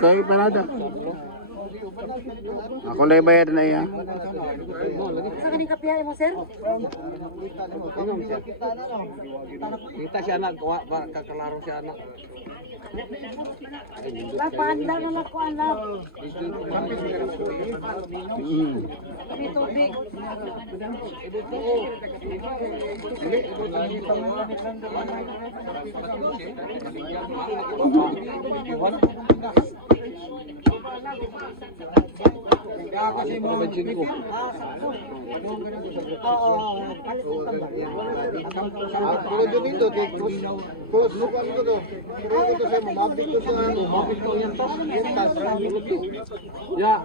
Kayo parada. Ako na bayad na iya. Sa kaning kapihay mo, sir? Kita siya anak, kakalaro siya anak. Pagpahanda na ako, anak. Kami tubig. Ya,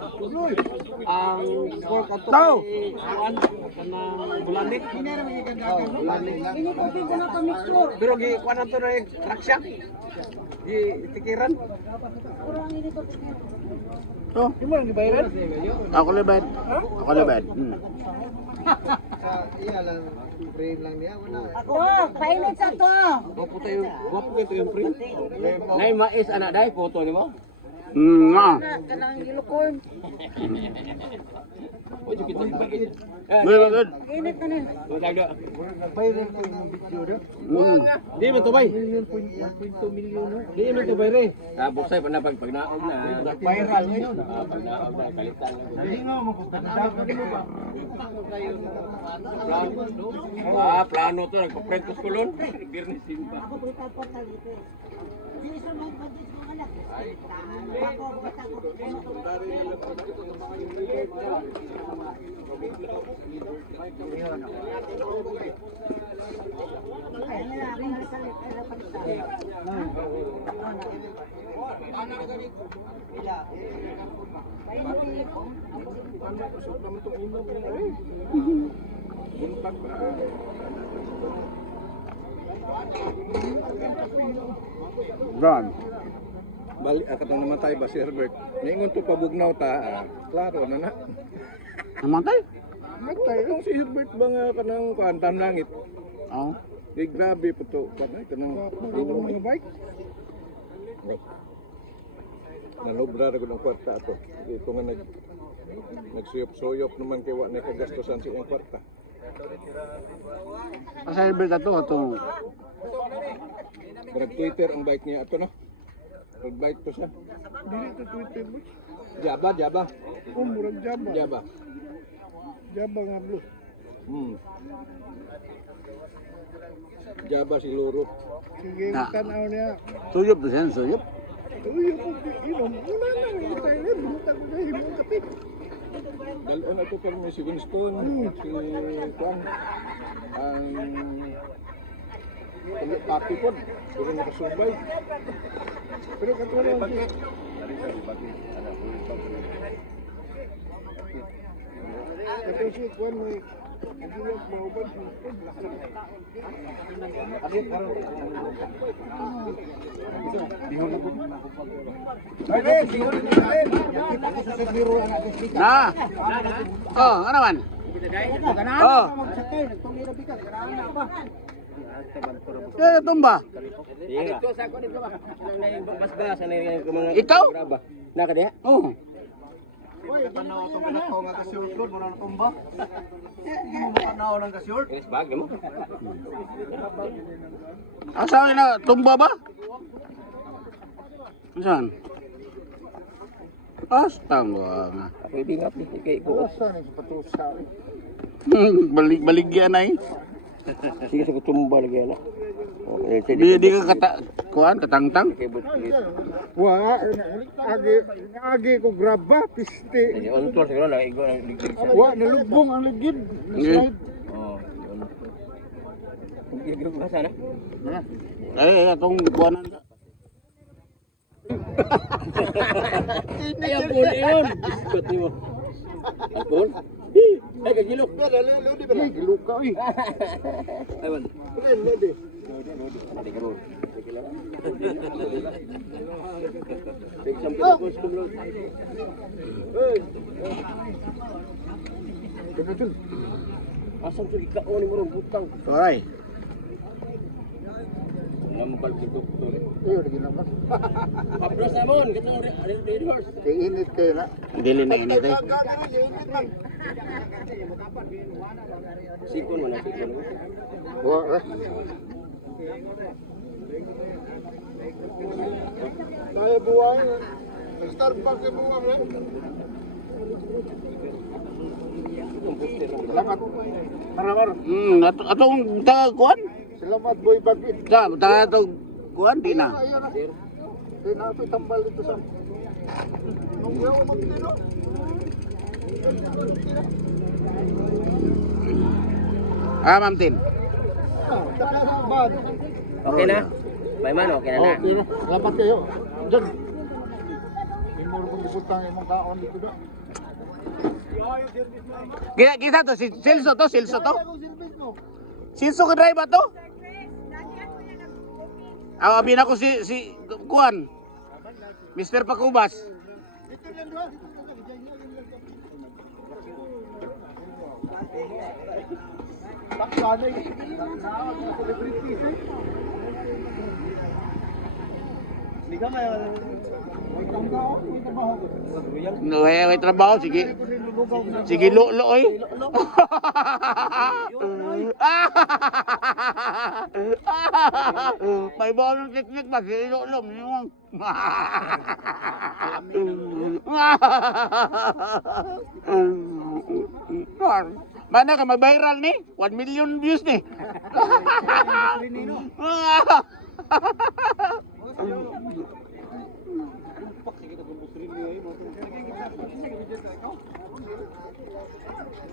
ang pork ato kuan kanang bulanik. Ini tubig ko na ito mixture. Pero gi kuan ato na traksya. Gi tikiran. Kurang ini tubig. Oh, Di mo nang gibayaran? ako na bayad. Ako na bayad. Ako, painit sa to. Gwapo tayo, gwapo kayo yung print. Nay mais anak dai photo nimo. Nga. Kanang ilukon. Ojo kita bagay. Good, good. Init na niya. Daga. Di man to bay. 1.2 million no. Di man to bay re. Busay pa na pag naog na. Viral ngayon. Pag naog na kalitan. Di nga mo plano to nagpa-print ko kulon. Birnis simba. Ako po ito portal dito. Sino sa mga budget ko anak? Ako, Ron. Balik akat na naman tayo ba si Herbert? Ningon to pabugnaw ta, klaro na na. Namatay? Matay lang si Herbert ba nga kanang kuantam langit. Oo. Di grabe po to. Kanang kanang mga bike. Nanobra na ko ng kwarta ato. Ito nga nagsuyop-suyop naman kay wa na kagastosan sa iyang kwarta. Sa Herbert na to. Nag-Twitter ang bike niya ato no. Nag-bike to siya. Dili to Twitter mo. Jaba. Murag Jaba. Jaba. Jaba nga blue. Jaba si Luro. Sige, Ah. tanaw niya. Suyop to siya, suyop. Uy, ako inom. Una na, itay na. Bumutang ko na himong kape. Dalan ato pero may si Winston, si Juan, ang pati po, pero nakasumbay. Pero katulad lang siya. Katulad siya, kuwan may agiyat mauban. Na. Oh, ano man? Oh. Eh, tumba. Dito sa ko dito ba. Nang basgas na mga Ikaw? Naka diha. Oh. Yes, bag mo. Asa na tumba ba? Saan? Astagfirullah. Pwede nga kay ko. Baligyan na eh. Sige sa kutumba lagi ana. Di ka katangtang. Wah, agi ko graba, piste. Untol siguro na igo ang ligid. Wah, nalubong ang ligid. Slide. Oh, igo ka sana. Atong buwanan ka. Ay apol yun. Biskot mo. Apol? Ay kagilok. Giluka, uy. Ay man. Lodi. Adi ka ron. Take some photos to blow. Asam sa ikaon ni mo ron butang. Oray. Wala mo balik sa doktor. Iyo, lagi naman. Kapras namon, katong red horse. Kaya init kayo na. Dili na init eh. Sikon mo na, sikon mo. Wah, Ay, buwang. Nag-Starbucks yung buwang. Salamat. Maramar. Atong taga kuan. Salamat, boy bagit. Taga atong kuan di na. Ayun na. Kaya na tambal dito sa... Nung yaw, magtino. Ma'am Tin. Bad. Okay na? May man, okay na na. Okay na. Salamat kayo. Diyan. Imor kong ibutang imong kaon dito na. Kita to si Silso to. Ay, kung silbis mo. Silso ka drive ba to? Abin ako si kuan. Mr. Pakubas. Dito lang doon. Dito lang. Diyan lang. Taksanay. Celebrities eh. Hindi ka may... May trabaho ko. May trabaho sige. Sige lo oy. May bonong teknik ba sige lo mo. Mana ka mag-viral ni? 1 million views ni.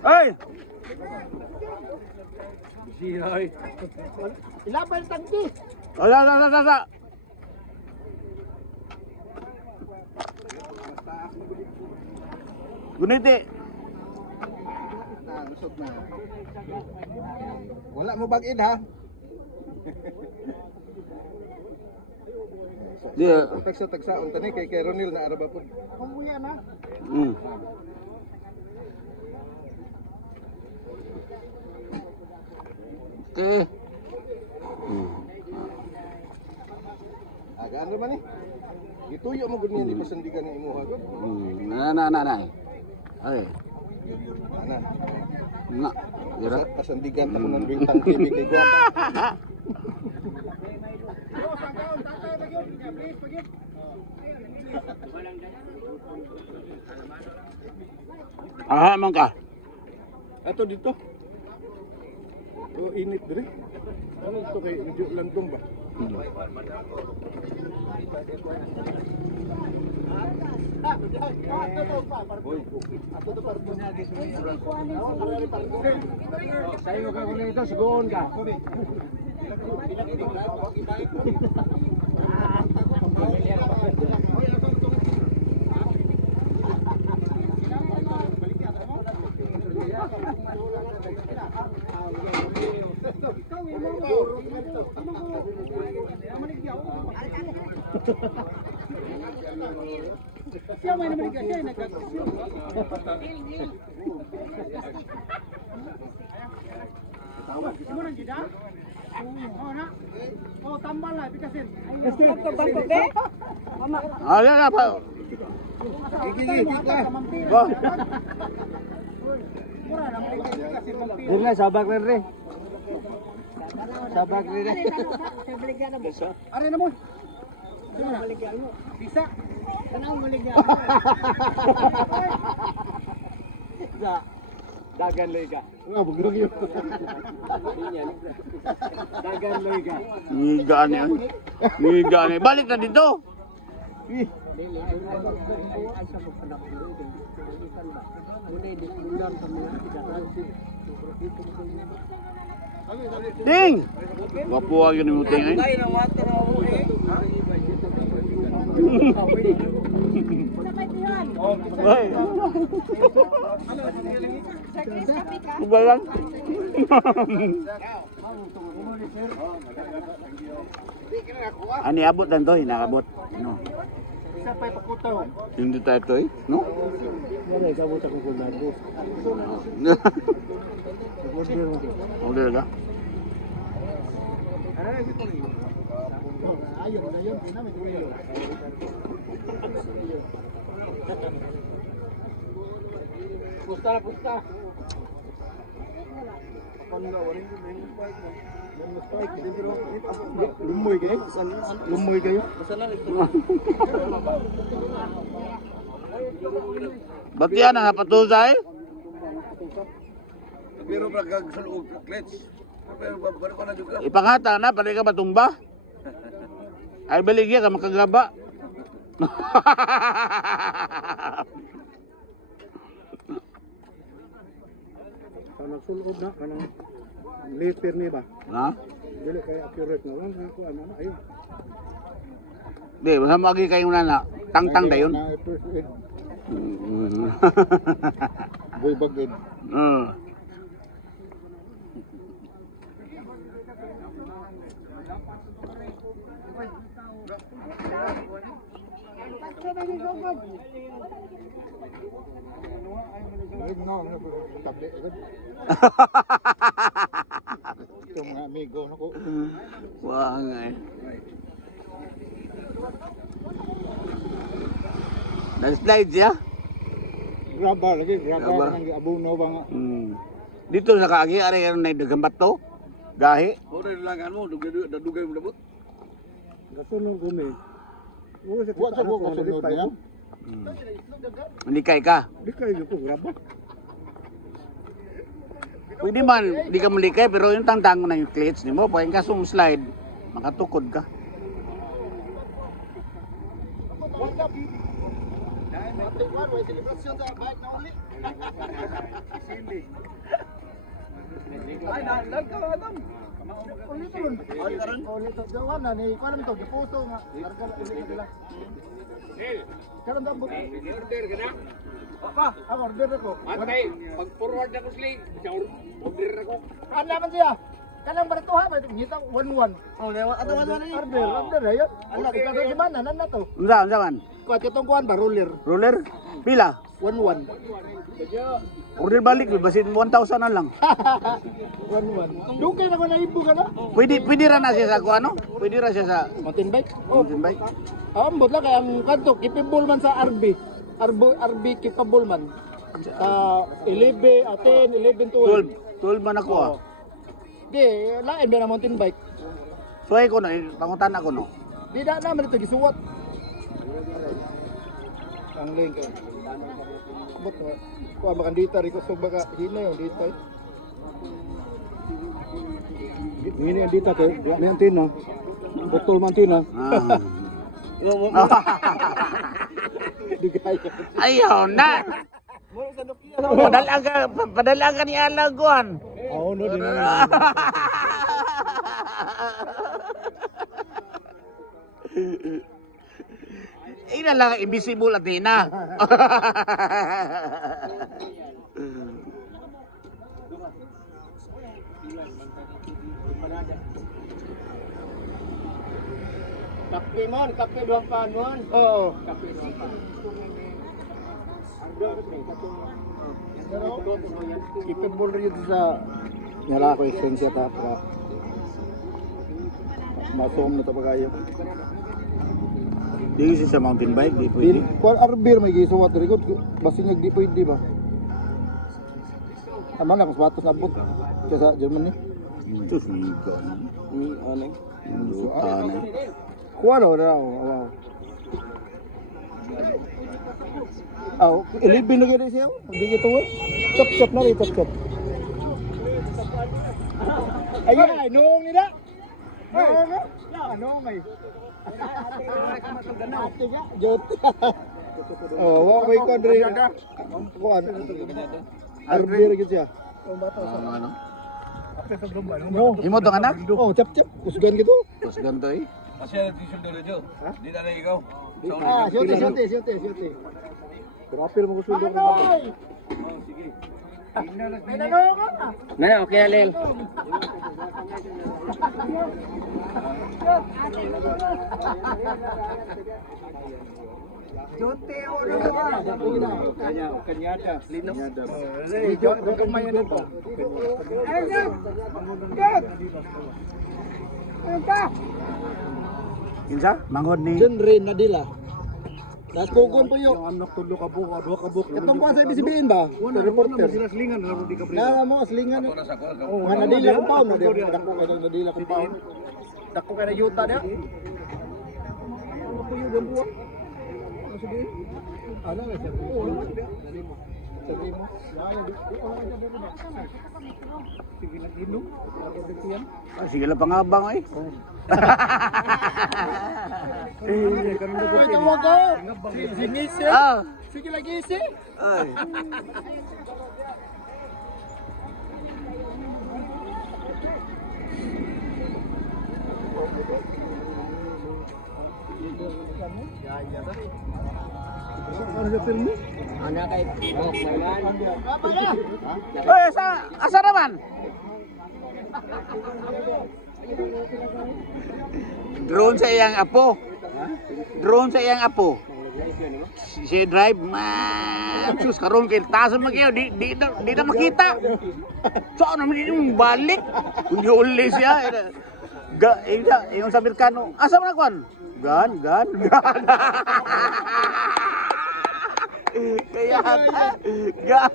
Ay! Siray. Ilaban tangki. Ala. Guniti. Lusot na. Wala mo bagid ha. Di. Tagsa unta ni kay Ronil na araba pud. Kumuya na. Okay. Agaan ra man ni. Ituyo mo gud niya di pasandigan ni imuha gud. Na. Ay. Ana. Nga. Dira. Pasandigan ta kunan bintang TV kay Guapa. Man ka. Ato dito. Oh, init dire. Ano ito kay medyo landong ba? Sayo ka kung ito, sigoon ka. Siya may naman siya nagkakasyon. Imo nang gida? Oh na. Oh tambal na pikasin. Na pa. Go. Mura na may pikasin mampir. Dire sabak re. Sabak re. Are na mo. Bisa. Kanang maligyan. Dagan loy ka. Nga bugrog yun. Dagan loy ka. Ni gani. Balik na dito. Ding. Wapo ang yun mo ting. Kubalang. Ani abot lang to, hinakabot. Ano? Isa pa ipakutaw. Hindi tayo ito eh, no? Wala, ikabot ako kung nado. Order ka? Ayun, ayun. Namin tuloy. Pusta. Lumoy kayo? Lumoy kayo? Ba't yan ang napatusay? Pero pag sulog clutch. Pero baru ko na juga. Ipangata na, pwede ka matumba. Ay baligya ka makagaba. Kanang sulod na, kanang later niya ba? Ha? Dili kaya accurate na lang ko ano ayun. Di, basta magi kayo na tang-tang da yun. First aid, boy bagid. Ito mga amigo nako. Wah nga eh. Na-slide siya? Graba lagi, Graba. graba nang abuno ba nga. Dito sa kaagi, ari ano na dagambat to? Gahi? Ora langan mo dugay mo labot. Gasunong gumi. Wa sa ko kasunod niya. Manikay ka? Di kayo ko graba. Pwede man, di ka malikay, pero yung tangtang mo na yung clutch ni mo, pwede ka slide, makatukod ka. Ay nalan ka adam. Ulit gawa na ni kuan mo to gipuso nga. Larga ulit nila. Karon daw Order ka na. pa. Ang order ako. Matay, pag forward ako sling, order ako. Ano naman siya? Kanang baratuha ba ngita 11. Oh, lewa ato ano ni? Order ayun. Ano kita sa mana nan na to. Unsa man? Kuat kitong kuan ba roller. Roller? Pila? 11. Order balik, basin 1,000 na lang. 11. Dugay na ko na ibu ka na. Pwede ra na siya sa ano? Pwede ra siya sa Mountain bike. Oh, mountain bike. ambot lang kay ang kanto capable man sa RB. RB capable man. 11, 10, 11, 12. 12 man ako ah. Di, lain ba na mountain bike? Suway ko no, pangutan ako no. Di na naman ito gisuwat. Ang link eh. Bot mo. Kuha baka dito, Rico, so baka hina yung dito eh. Hina yung dito to, may antina. Botol man antina. Di kaya. Ayaw na. Padala ka ni Alaguan. Oo, no, din na. Ina lang invisible at na. Kape mon, kape doang pan mon. Oo. Capable rin yun sa nyala ko esensya ta para masum na to pagayo. Di siya sa mountain bike, di pwede. Kuan arbir may gisuwat rin ko basing di pwede ba. Tama na kus batos nabot sa Germany. Ito siga. Ano? Ano? Kuan ora wow. Aw, ilibin lagi rin siya. Hindi gitu. Chop na rin, chop. Ayun, nung nila. Ano may? Ate ka, jot. Oh, wa may kodre. Kuan. Arbir gitu siya. Ano? No. Himo to anak? Oh, chop. Kusgan gitu. Terus ganto eh. Kasi di suldo rejo. Di na ikaw. Ah, syute. Berapil mo gusto doon. Ay! Sige. May nanong ka na. Na, okay alel. Chute, ulo ka. Kanya, kanyada. Linos. Kumayan na to. Kinsa? Mangod ni. John Ray Nadila. Naspugon po yun. Anak tulo ka buka, dua ka buka. Itong po sa ibisibihin ba? Reporter. Sila slingan na di ka Nala mo, slingan. Nga nadila ko pa. Nadila ko pa. Dako ka na yuta niya. Ano po yun? Ang buwak? Ano sabihin? Ano nga sabihin? Oo naman. Sabihin mo? Sige lang inom. Sige lang pangabang eh. Ay, tawag ko! Si Ngisi? Ah. Sige lang Ngisi? Ay. Ano sa film mo? Oy, asa naman? Drone sa iyang apo. Drone sa iyang apo. Si drive, man. Sus, karon kay taas mo kayo, di na makita. So, naman yung balik. Kundi uli siya. Yung sa Amerikano, asa mo na kwan? Gan. Kaya gan.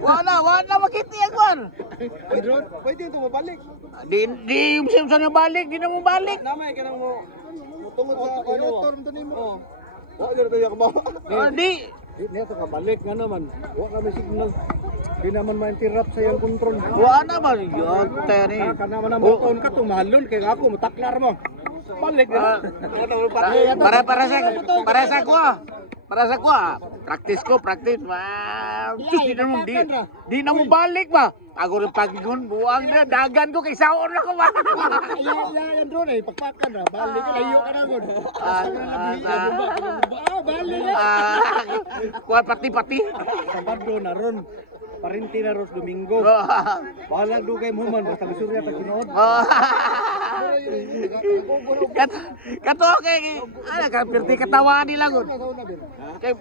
Wala makita yan kwan. Ang drone? Pwede ito mabalik. Di siya na balik, di na mo balik. Namay ka nang mo. Tungod sa ano? Storm to nimo. Oo. Wa gyud to yak mo. Di. Di to ka balik nga naman. Wa kami signal. Di naman ma-interrupt sa iyang control. Wala ba yun, tayo ni. Ka naman na mo ka tumalon kay ako mataklar mo. Balik na. Para sa ko. Practice. Wow. Sus, di na mo balik ba? Ako rin pag-igon, buwang na, dagan ko kay saon na ko ba? Yan doon eh, pagpakan na. Balik ka, layo ka na doon. Balik na. Kuha pati. Sabado na ron. Parinti na ron Domingo. Bahalag dugay mo man, basta gusurya ka kinood. Kato kay ana ka pirti katawa nila gud. Kay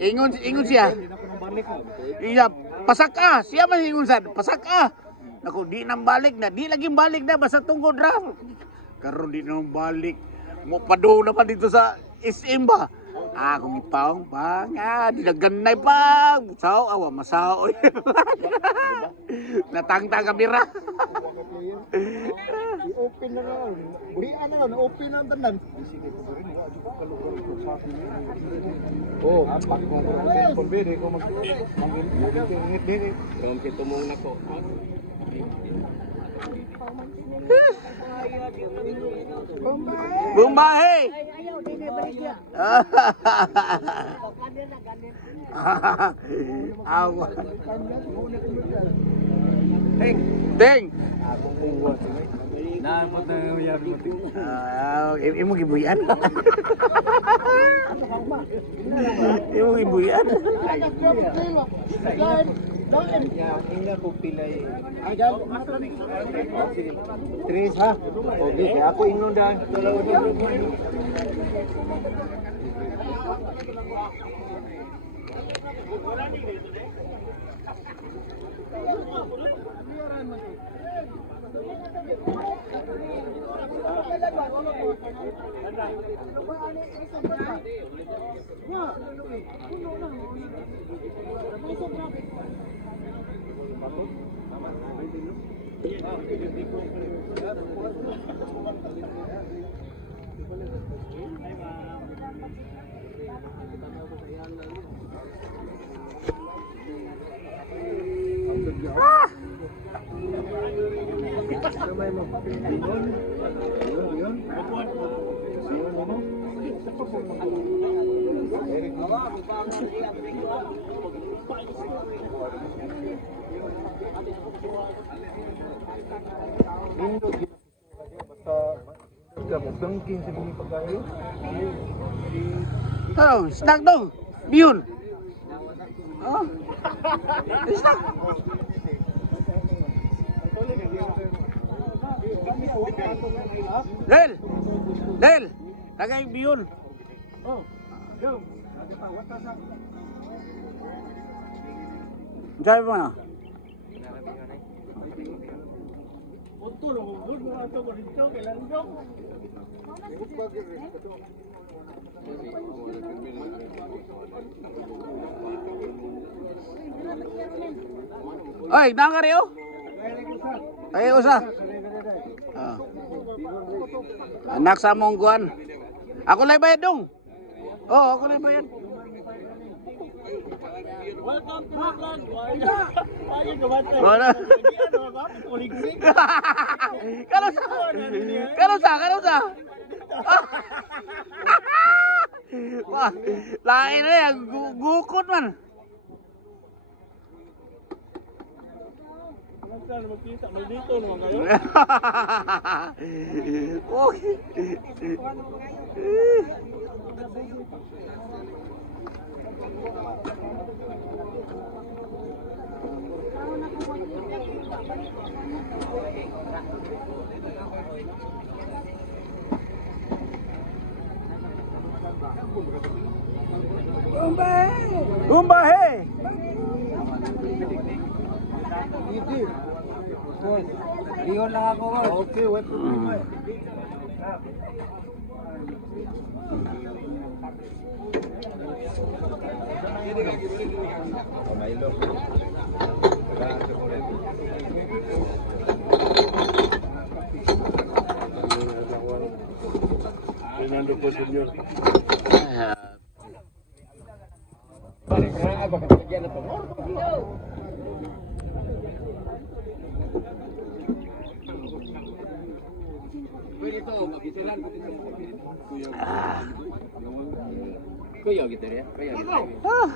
ingon siya. Hindi na ko nang balik mo. Iya, pasak ka. Siya man ingon sad, pasak ka. Nako, di nang balik na. Di lagi balik na basta tungkod ra. Karon di nang balik. Mo pado na pa dito sa SM ba. Kung ipawang pa nga, dinaganay pa. Sao, awa, masao. Natangtang kamera. I-open na lang. Buhian na lang, open na ang tanan. Oh, apak mo na sa cellphone bede ko mag-ingit diri. Rom kito mong nako. Bumahe! Ayaw, di na balik niya. Awa. Ding! Naabot na yung yari natin. Imo gibuyan. Imo gibuyan. Inga ko pilay. Tris ha. Okay, kaya ako ingnon dahil. Oh, snack dong. Biyun. Oh. Snack. Del. Tagay biyol. Oh. Yo. Ada pa wata sa. Sabi mo na. Punto lo gud mo ato ko dito kay Landong. Oy, nangari oh. Ay, usa. Ah. Anak sa mongguan. Ako lay bayad dong. Oh, ako lay bayad. Welcome to my vlog. Why you gawante? Wala. Ano ba? Kuligsik. Karusa. Wah, lain na yan. Gukot man. Saan magkita? Maldito naman kayo. Okay. Umbahe. Hindi. Boss. Iyon lang ako, boss. Okay, wait for me. Fernando po, senyor. Kuya gitu ya. Kuya. Ah.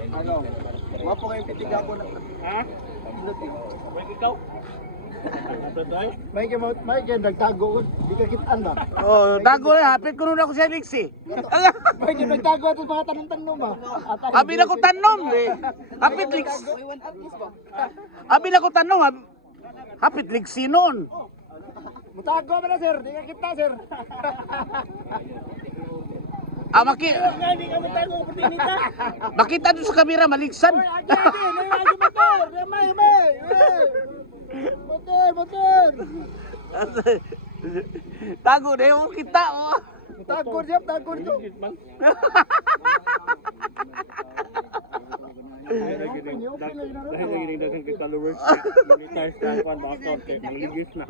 Ano? Wapo kayong titiga ko na. Ha? May ikaw? May kayo nagtago ko. Di ka kitaan ba? Oh, tago na. Hapit ko nun ako sa Lixi. May kayo nagtago at mga tanong-tanong ba? Abi na ko tanom eh. Hapit Lixi. Abi na ko tanom. Hapit Lixi nun. Mutago ba na, sir? Di ka kita, sir. Hindi ka matago ko tinita. Makita doon sa kamera, maligsan. Motor! Tago na yung kita. Oh. Tago siya, tago nito. Dahil naging dagang kay followers, monetize na ako ang account kay maligis na.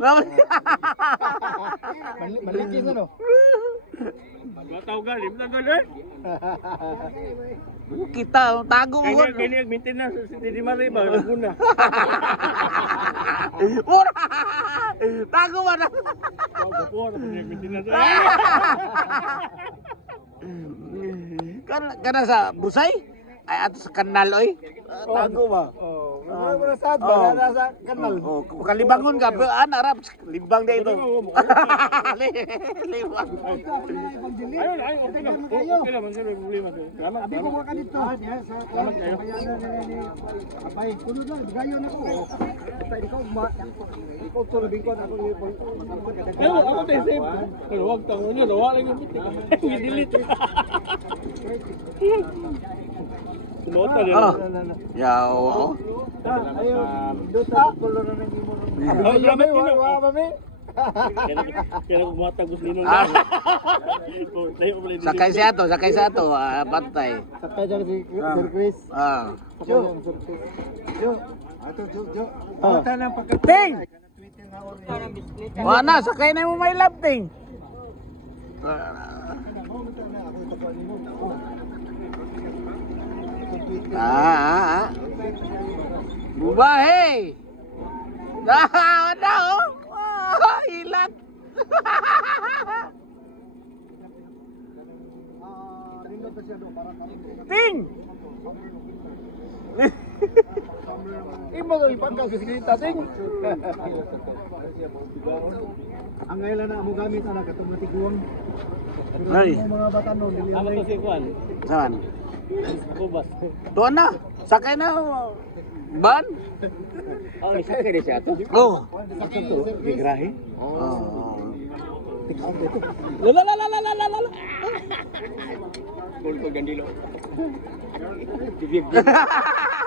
Maligis na, no? Mataw galim na galing. Kita, tago mo. Kaya maintenance si Titi Marie ba? Laguna. Mura! Tago mo na. Bapor, maintenance. Kana sa busay? Ay, ato sa kanal, oy. Tago ba? Oh, wala saan ba? Wala sa kanal. Oh, kalibangon ka. Arap, libang na ito. Libang. Ayun, okay lang. Okay lang, hindi problema. Salamat. Abi ko ka dito. Salamat kayo. Abay, kuno na, bigayon ako. Tay ikaw ikaw to labing ko ako ni Pero ako tayo safe. Pero wag tang ulo, wala lang yung putik. I-delete. Sumota din. Ah. Yaw. Oh. Ayo, duta kulo na nang imo. Ay, salamat kino. Wa mami. Kaya bumatag gusto ninong Ah. na. Sakay sa ato, patay. Sakay dyan si Sir Chris. Ah. Jo. Jo. Ato Jo. Ota nang pagkat. Ting! Wala, sakay na mo may love, Ting. Bubahe! Wala, oh! Hilat! Ting! Imo dali pangkas bisikleta ting. Ang ngayon na mo gamit anak katong matiguang. Nani? Mga bata no dili Ano to si Juan? Saan? Ako ba? Tuan na! Sakay na! Ban? Oh, isa ka rin siya to. Oh! Bigrahe? Oh. Fix out ito. La. Kul ko gandilo. Bibig.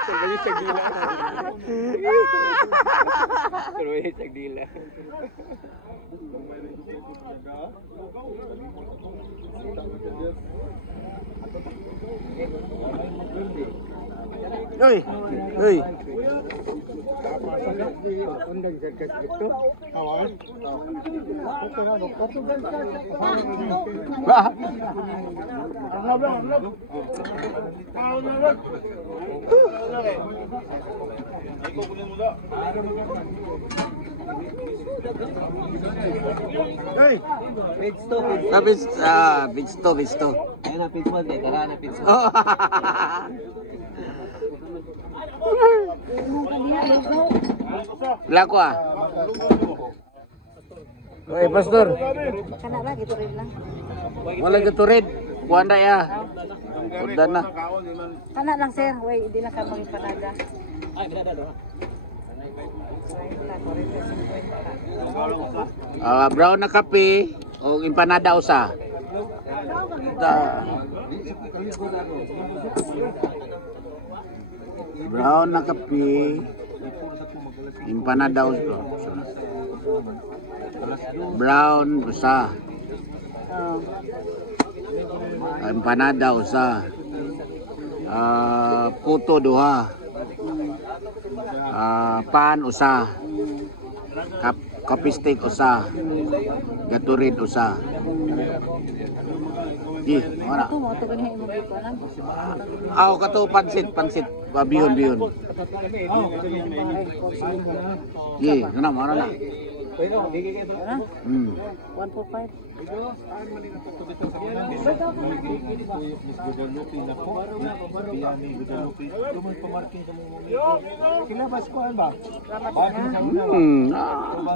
Sabay sa dila. Sabay sa dila. Uy, uy. Bah. Uy. Page 2. Ayun na page 1 tara na page 1. Oh. Wala ko ah. Oy, pastor. Kana ra gito rin lang. Wala gaturid. Kuanda ya. Kuanda na. Kana lang sir, way hindi lang ka magpanada. Ay, binada do. Brown na kape o empanada usa. Brown na kape, empanada usa. Brown usa. Empanada usa. Puto duha. Pan usa. Coffee stick usa. Gatorade usa. Di, mana? Ito mo to ganhi mo gito lang. Aw kato pansit. Bihon. Di, kana mana na? Ana? 145. Kilabas ko ba?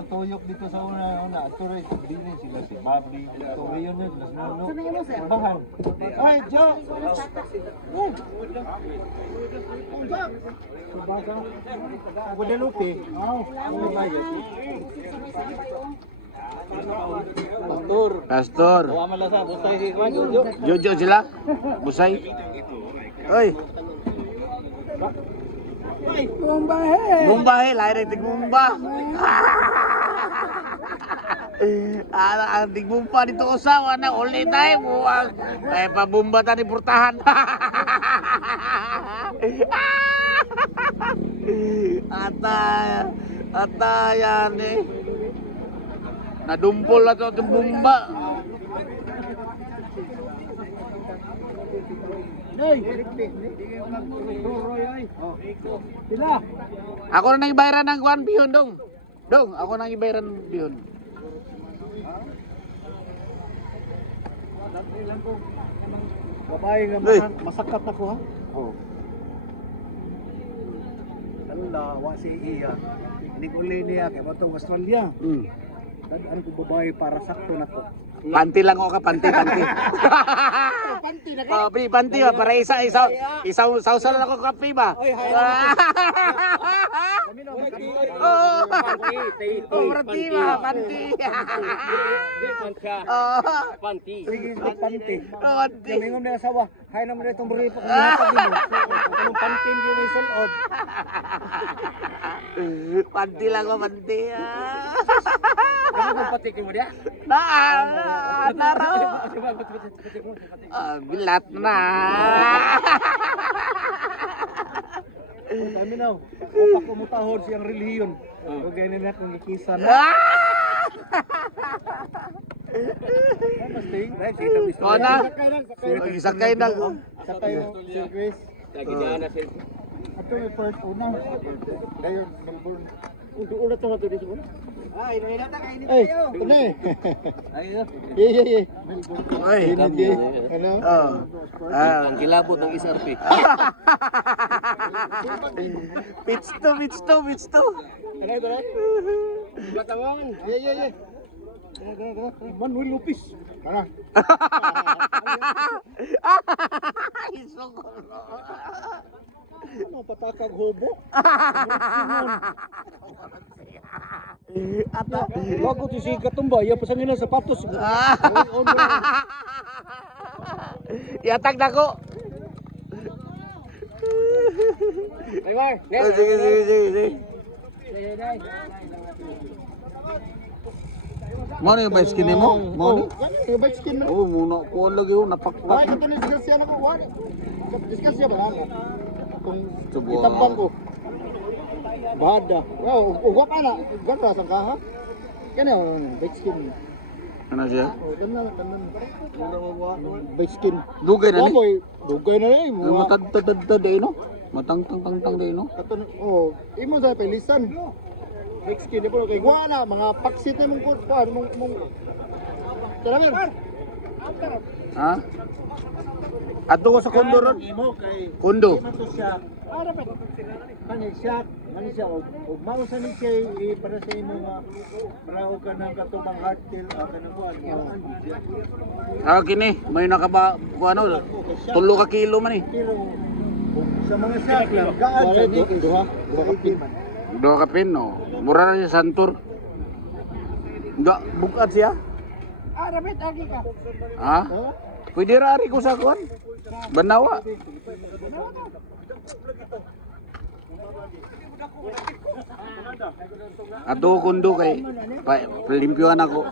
Tuyok dito sa una. Tuloy, dili sila si Bobby. Tuloy yun yun. Sabi mo sir. Bahan. Ay, Jo! Guadalupe. Pastor. Malasa bustay si Juan Jojo. Jojo sila. Busay. Oy. Bumbahe, lahir ng Tigumba. Ang Tigumba dito usawa na only time. Ay, pabumba tani purtahan. Ata yan eh. Nadumpol na ito itong bumba. Ako na nang ibayaran ng 1 bihon dong. Dong, ako nang ibayaran ng bihon. Babae nga Uy. masakat ako ha. Oh. Ala, wa si iya. Ini uli niya kay batong Australia. Ano ko babae para sakto na ko. Panti lang ako ka, panti. Panti na Oh, panti ba para isaw lang ako kape ba? Oy, hay. Oh, panti ba, panti. Oh, Panti. Sige, panti. panti. Kamingom na asawa. Hay naman itong buri pa kumatag mo. Anong pantin yun ay sulod. Panti lang ako, panti. Ano kung patikin mo diya? Naro. Bilat na. Kami na. Upak ko mutahod siyang reliyon. O ganyan na kung ikisan. O na. Sakay na. Sakay mo, Sir Chris. Kagidaan na sir. Ato may part una. Dayon, Melbourne. Ulat to dito ko. Ay, ano eh? Ay, Ye. Oy. Ano? Oh. ang kilabot ng SRP. Pitch to. Ano ito na? Batawan. Ye. Manuel Lopez. Ano? Isok. Ano patakag hobo? Ata. Bago ti si Katumba, iya pasangin na sapatos. Yatag na ko. Oh, sige. Mo ni ba skin mo? Mo ni? Yung bike skin mo. Oh, muna ko lagi oh Ay, napakpak. kato ni discuss yan ako. Wala. Discuss yan ba? Kung Subuhan. itabang ko. Bada. Wow, ugap ana. Ganda sang kaha. Kani bike skin. Ano siya? Oh, tanan. Bike skin. Dugay na ni. Boy, dugay na ni mo. Matad day no. Matang day no. Kato oh, imo sa pilisan. Bike skin di po kay guana mga paksit mong kuan mong Tara mer. Ha? Ato ko sa kondo ron. Imo kay Kondo. to siya. Kani siya, og mausa ni siya para sa imo nga maraw ka nang katubang hardtail kanang kuan. Ah, kini, may nakaba ko ano, 3 ka kilo man eh. Pero sa mga siya lang gaan sa ni duha ka pin. 2 ka pin no. Mura na siya santur. Enggak bukat siya. Dapat lagi ka. Ha? Pwede rari ko sa kuan. Banawa. Ato kundo kay limpyoan ako.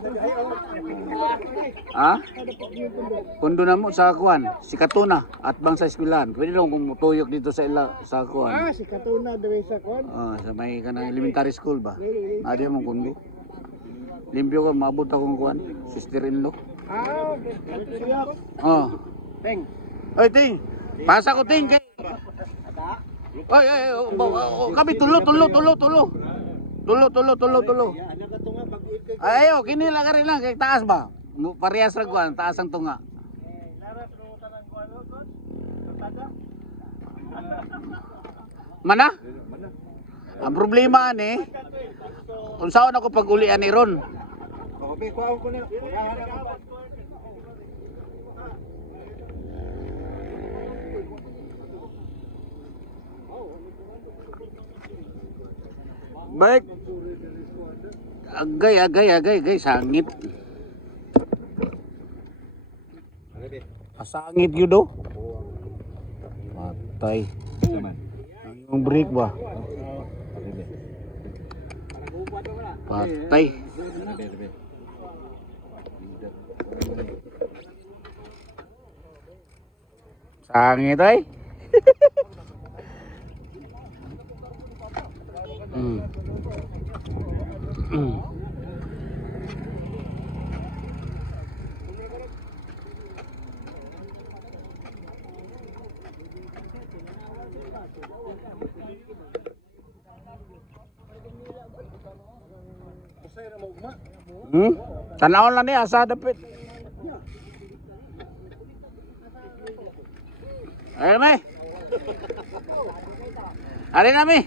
Ha? Kundo na mo sa kuan, si Katuna at bang sa eskwelahan. Pwede lang kung mutuyok dito sa sa kuan. Si Katuna dere sa kuan. Sa may kanang elementary school ba? Adi mo kundo. Limpyo ko mabot akong kuan, sister-in-law. Oh. Peng. Oy, Ting. Pasa ko, Ting. Kay... Oy, kami tulo. Ana ka tunga mag-uit kay Ayo, kini lang rin lang kay taas ba? Parehas ra kuan, taas ang tunga. Mana? Ang problema ani, kung saan ako pag-ulian ni Ron. Okay, kuha ko na. Baik. Agay, sangit. Sangit yun do. Patay. Yung break ba? Patay. Sangit ay. Tanawon lang niya sa dapit. Ayun, may. Ari na, may.